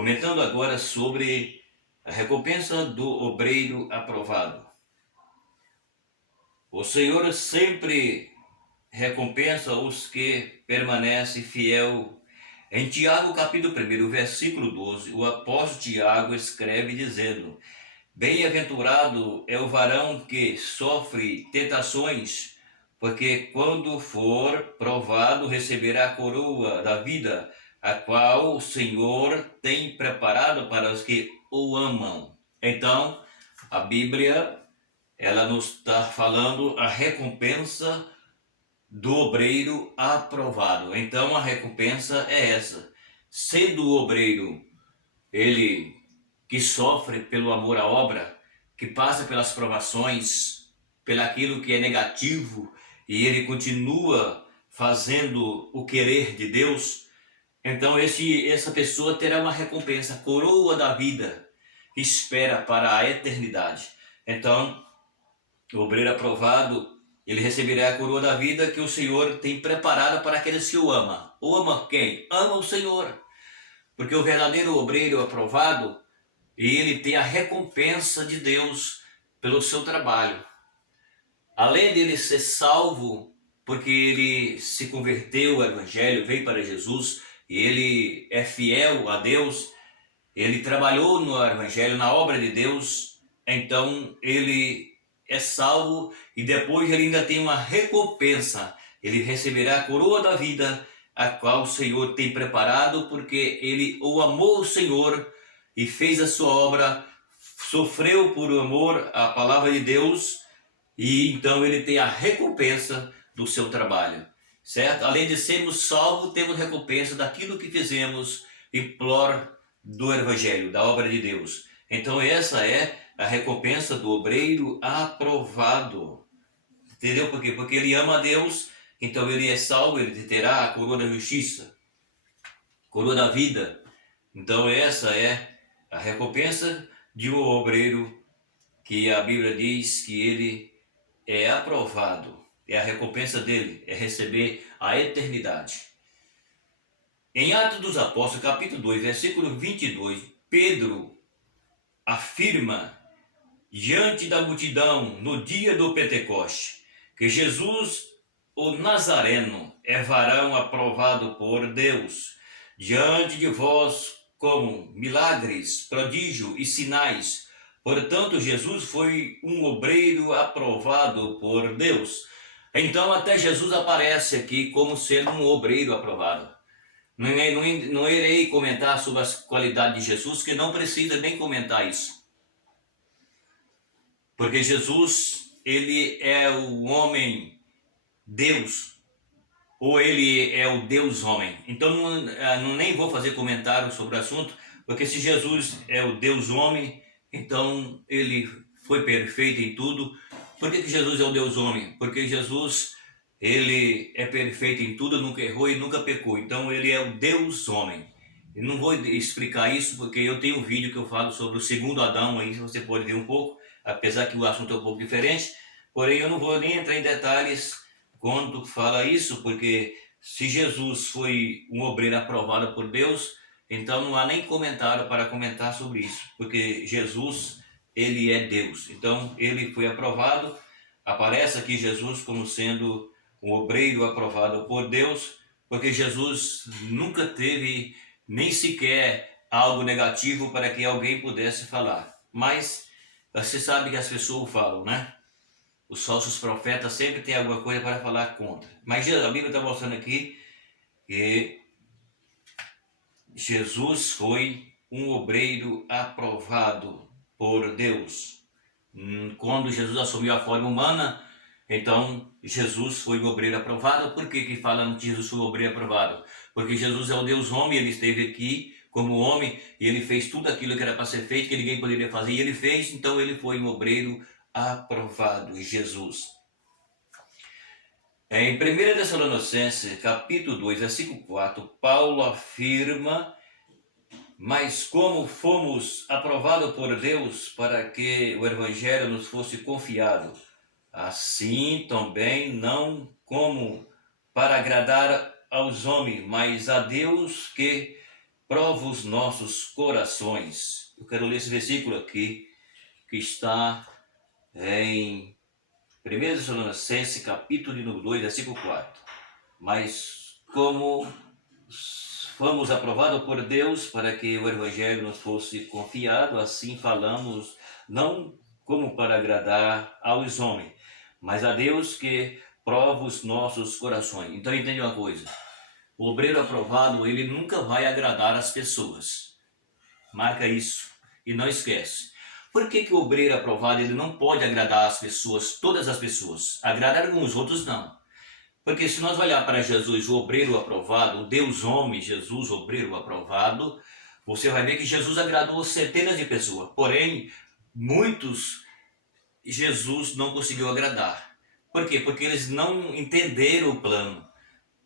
Comentando agora sobre a recompensa do obreiro aprovado. O Senhor sempre recompensa os que permanecem fiel. Em Tiago, capítulo 1, versículo 12, o apóstolo Tiago escreve dizendo: Bem-aventurado é o varão que sofre tentações, porque quando for provado receberá a coroa da vida, a qual o Senhor tem preparado para os que o amam. Então, a Bíblia, ela nos está falando a recompensa do obreiro aprovado. Então, a recompensa é essa. Sendo o obreiro, ele que sofre pelo amor à obra, que passa pelas provações, pelaquilo que é negativo, e ele continua fazendo o querer de Deus, então essa pessoa terá uma recompensa, a coroa da vida, que espera para a eternidade. Então, o obreiro aprovado, ele receberá a coroa da vida que o Senhor tem preparada para aqueles que o amam. O ama quem? Ama o Senhor. Porque o verdadeiro obreiro aprovado, ele tem a recompensa de Deus pelo seu trabalho. Além dele ser salvo, porque ele se converteu ao Evangelho, veio para Jesus, e ele é fiel a Deus, ele trabalhou no Evangelho, na obra de Deus, então ele é salvo e depois ele ainda tem uma recompensa. Ele receberá a coroa da vida, a qual o Senhor tem preparado, porque ele o amou o Senhor e fez a sua obra, sofreu por amor à palavra de Deus, e então ele tem a recompensa do seu trabalho, certo? Além de sermos salvos, temos recompensa daquilo que fizemos em prol do Evangelho, da obra de Deus. Então essa é a recompensa do obreiro aprovado. Entendeu por quê? Porque ele ama a Deus, então ele é salvo, ele terá a coroa da justiça, coroa da vida. Então essa é a recompensa de um obreiro que a Bíblia diz que ele é aprovado. É a recompensa dele, é receber a eternidade. Em Atos dos Apóstolos, capítulo 2, versículo 22, Pedro afirma diante da multidão no dia do Pentecoste que Jesus, o Nazareno, é varão aprovado por Deus diante de vós como milagres, prodígio e sinais. Portanto, Jesus foi um obreiro aprovado por Deus. Então, até Jesus aparece aqui como sendo um obreiro aprovado. Não irei comentar sobre as qualidades de Jesus, que não precisa nem comentar isso. Porque Jesus, ele é o homem Deus, ou ele é o Deus homem. Então nem vou fazer comentário sobre o assunto, porque se Jesus é o Deus homem, então ele foi perfeito em tudo. Por que Jesus é o Deus homem? Porque Jesus, ele é perfeito em tudo, nunca errou e nunca pecou. Então ele é o Deus homem. Eu não vou explicar isso porque eu tenho um vídeo que eu falo sobre o segundo Adão, aí você pode ver um pouco, apesar que o assunto é um pouco diferente. Porém, eu não vou nem entrar em detalhes quando fala isso, porque se Jesus foi um obreiro aprovado por Deus, então não há nem comentário para comentar sobre isso, porque Jesus, ele é Deus. Então, ele foi aprovado, aparece aqui Jesus como sendo um obreiro aprovado por Deus, porque Jesus nunca teve nem sequer algo negativo para que alguém pudesse falar. Mas você sabe que as pessoas falam, né? Os falsos profetas sempre têm alguma coisa para falar contra. Mas a Bíblia está mostrando aqui que Jesus foi um obreiro aprovado por Deus. Quando Jesus assumiu a forma humana, então Jesus foi o obreiro aprovado. Por que falando que Jesus foi o obreiro aprovado? Porque Jesus é o Deus homem, ele esteve aqui como homem e ele fez tudo aquilo que era para ser feito, que ninguém poderia fazer, e ele fez, então ele foi um obreiro aprovado, Jesus. Em 1 Tessalonicenses, capítulo 2, versículo 4, Paulo afirma: mas como fomos aprovados por Deus para que o Evangelho nos fosse confiado, assim também não como para agradar aos homens, mas a Deus, que prova os nossos corações. Eu quero ler esse versículo aqui, que está em 1 Tessalonicenses, capítulo de número 2, versículo 4. Mas como fomos aprovados por Deus para que o Evangelho nos fosse confiado, assim falamos, não como para agradar aos homens, mas a Deus que prova os nossos corações. Então entende uma coisa, o obreiro aprovado, ele nunca vai agradar as pessoas. Marca isso e não esquece. Por que o obreiro aprovado ele não pode agradar as pessoas, todas as pessoas? Agradar alguns, outros não. Porque se nós olhar para Jesus, o obreiro aprovado, o Deus homem, Jesus, o obreiro aprovado, você vai ver que Jesus agradou centenas de pessoas. Porém, muitos Jesus não conseguiu agradar. Por quê? Porque eles não entenderam o plano.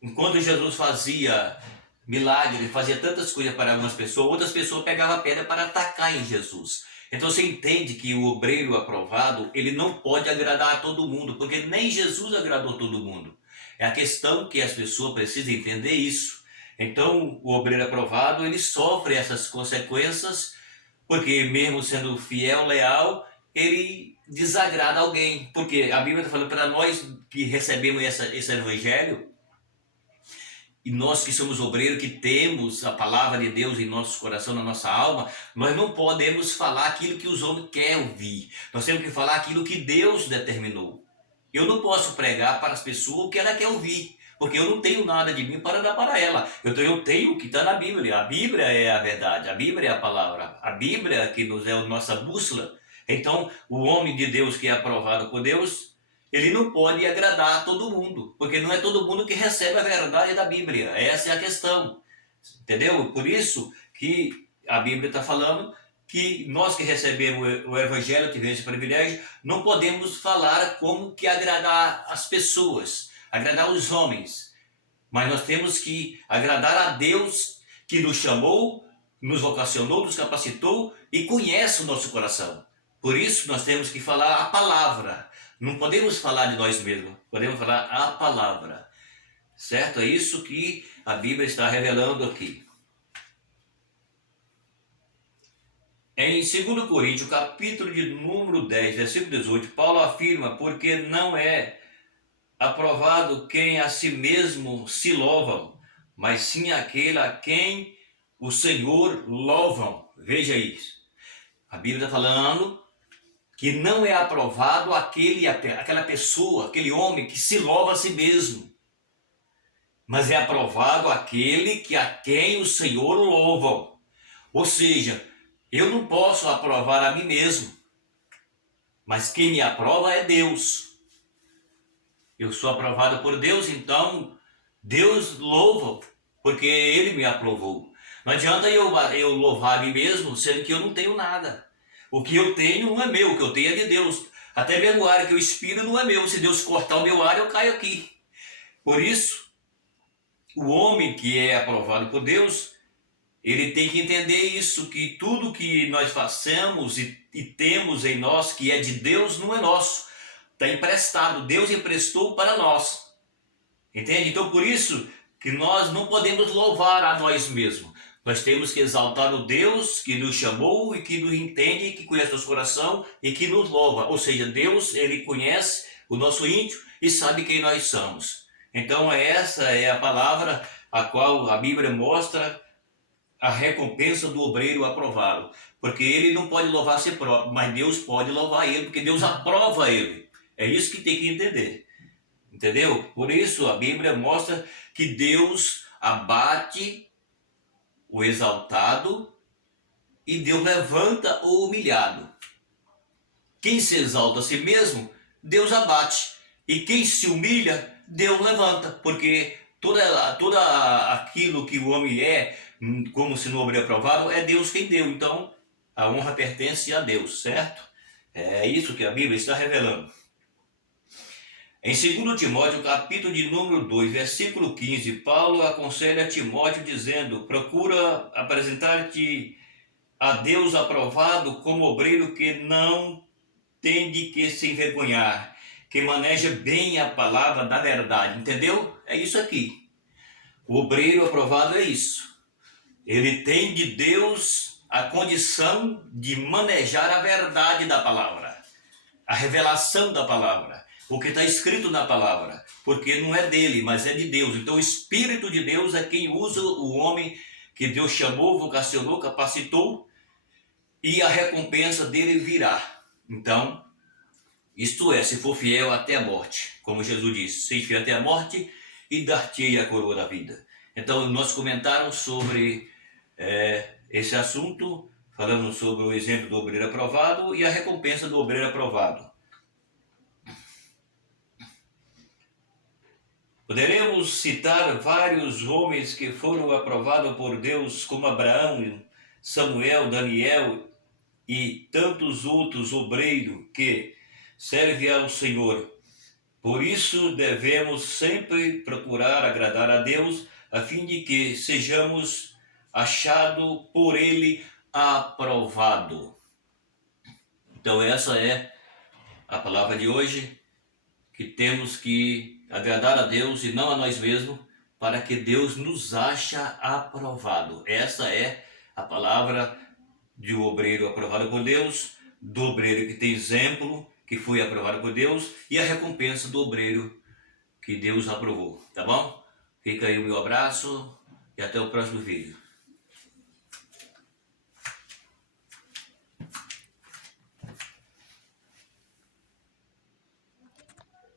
Enquanto Jesus fazia milagre, ele fazia tantas coisas para algumas pessoas, outras pessoas pegavam pedra para atacar em Jesus. Então você entende que o obreiro aprovado, ele não pode agradar a todo mundo, porque nem Jesus agradou todo mundo. É a questão que as pessoas precisam entender isso. Então o obreiro aprovado, ele sofre essas consequências, porque mesmo sendo fiel, leal, ele desagrada alguém. Porque a Bíblia está falando para nós que recebemos esse evangelho, e nós que somos obreiros, que temos a palavra de Deus em nosso coração, na nossa alma, nós não podemos falar aquilo que os homens querem ouvir. Nós temos que falar aquilo que Deus determinou. Eu não posso pregar para as pessoas o que ela quer ouvir, porque eu não tenho nada de mim para dar para ela. Eu tenho o que está na Bíblia. A Bíblia é a verdade, a Bíblia é a palavra, a Bíblia que nos é a nossa bússola. Então, o homem de Deus que é aprovado por Deus, ele não pode agradar a todo mundo, porque não é todo mundo que recebe a verdade da Bíblia. Essa é a questão, entendeu? Por isso que a Bíblia está falando que nós que recebemos o Evangelho, tivemos esse privilégio, não podemos falar como que agradar as pessoas, agradar os homens, mas nós temos que agradar a Deus que nos chamou, nos vocacionou, nos capacitou e conhece o nosso coração. Por isso nós temos que falar a palavra. Não podemos falar de nós mesmos, podemos falar a palavra. Certo? É isso que a Bíblia está revelando aqui. Em 2 Coríntios, capítulo de número 10, versículo 18, Paulo afirma, porque não é aprovado quem a si mesmo se louvam, mas sim aquele a quem o Senhor louvam. Veja isso. A Bíblia está falando que não é aprovado aquela pessoa, aquele homem que se louva a si mesmo, mas é aprovado aquele a quem o Senhor louva. Ou seja, eu não posso aprovar a mim mesmo, mas quem me aprova é Deus. Eu sou aprovado por Deus, então Deus louva, porque Ele me aprovou. Não adianta eu louvar a mim mesmo, sendo que eu não tenho nada. O que eu tenho não é meu, o que eu tenho é de Deus. Até mesmo o ar que eu expiro não é meu. Se Deus cortar o meu ar, eu caio aqui. Por isso, o homem que é aprovado por Deus, ele tem que entender isso, que tudo que nós façamos e temos em nós, que é de Deus, não é nosso. Está emprestado, Deus emprestou para nós. Entende? Então por isso que nós não podemos louvar a nós mesmos. Nós temos que exaltar o Deus que nos chamou e que nos entende, que conhece nosso coração e que nos louva. Ou seja, Deus, ele conhece o nosso íntimo e sabe quem nós somos. Então essa é a palavra a qual a Bíblia mostra a recompensa do obreiro aprovado. Porque ele não pode louvar a si próprio, mas Deus pode louvar ele, porque Deus aprova ele. É isso que tem que entender. Entendeu? Por isso a Bíblia mostra que Deus abate o exaltado e Deus levanta o humilhado. Quem se exalta a si mesmo, Deus abate. E quem se humilha, Deus levanta. Porque toda aquilo que o homem é, como se no obreiro aprovado, é Deus quem deu. Então a honra pertence a Deus, certo? É isso que a Bíblia está revelando. Em 2 Timóteo, capítulo de número 2, versículo 15, Paulo aconselha Timóteo dizendo: procura apresentar-te a Deus aprovado como obreiro que não tem de que se envergonhar, que maneja bem a palavra da verdade. Entendeu? É isso aqui. O obreiro aprovado é isso. ele tem de Deus a condição de manejar a verdade da palavra, a revelação da palavra, o que está escrito na palavra, porque não é dele, mas é de Deus. Então o Espírito de Deus é quem usa o homem que Deus chamou, vocacionou, capacitou, e a recompensa dele virá. Então, isto é, se for fiel até a morte, como Jesus disse, seja fiel até a morte e dar-te-ei a coroa da vida. Então, nós comentamos sobre esse assunto, falamos sobre o exemplo do obreiro aprovado e a recompensa do obreiro aprovado. Poderemos citar vários homens que foram aprovados por Deus, como Abraão, Samuel, Daniel e tantos outros obreiros que servem ao Senhor. Por isso devemos sempre procurar agradar a Deus, a fim de que sejamos achados por Ele aprovado. Então essa é a palavra de hoje, que temos que agradar a Deus e não a nós mesmos, para que Deus nos acha aprovado. Essa é a palavra de um obreiro aprovado por Deus, do obreiro que tem exemplo, que foi aprovado por Deus, e a recompensa do obreiro que Deus aprovou, tá bom? Fica aí o meu abraço e até o próximo vídeo.